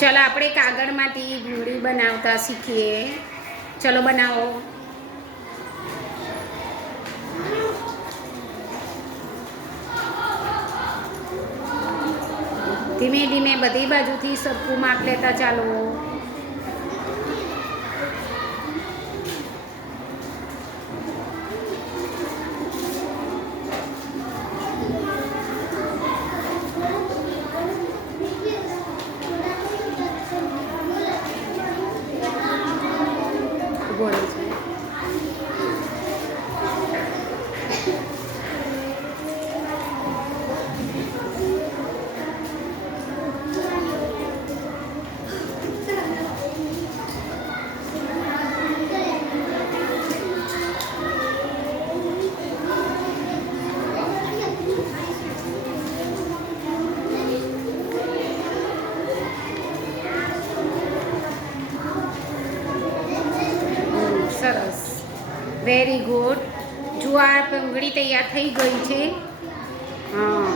ચલો આપણે કાગળમાંથી ભૂંગળી બનાવતા શીખીએ. ચલો બનાવો. ધીમે ધીમે બધી બાજુથી સરખું માપ લેતા ચાલો. ગોળે છે. સરસ, વેરી ગુડ. જુઓ આ ભૂંગળી તૈયાર થઈ ગઈ છે. હા,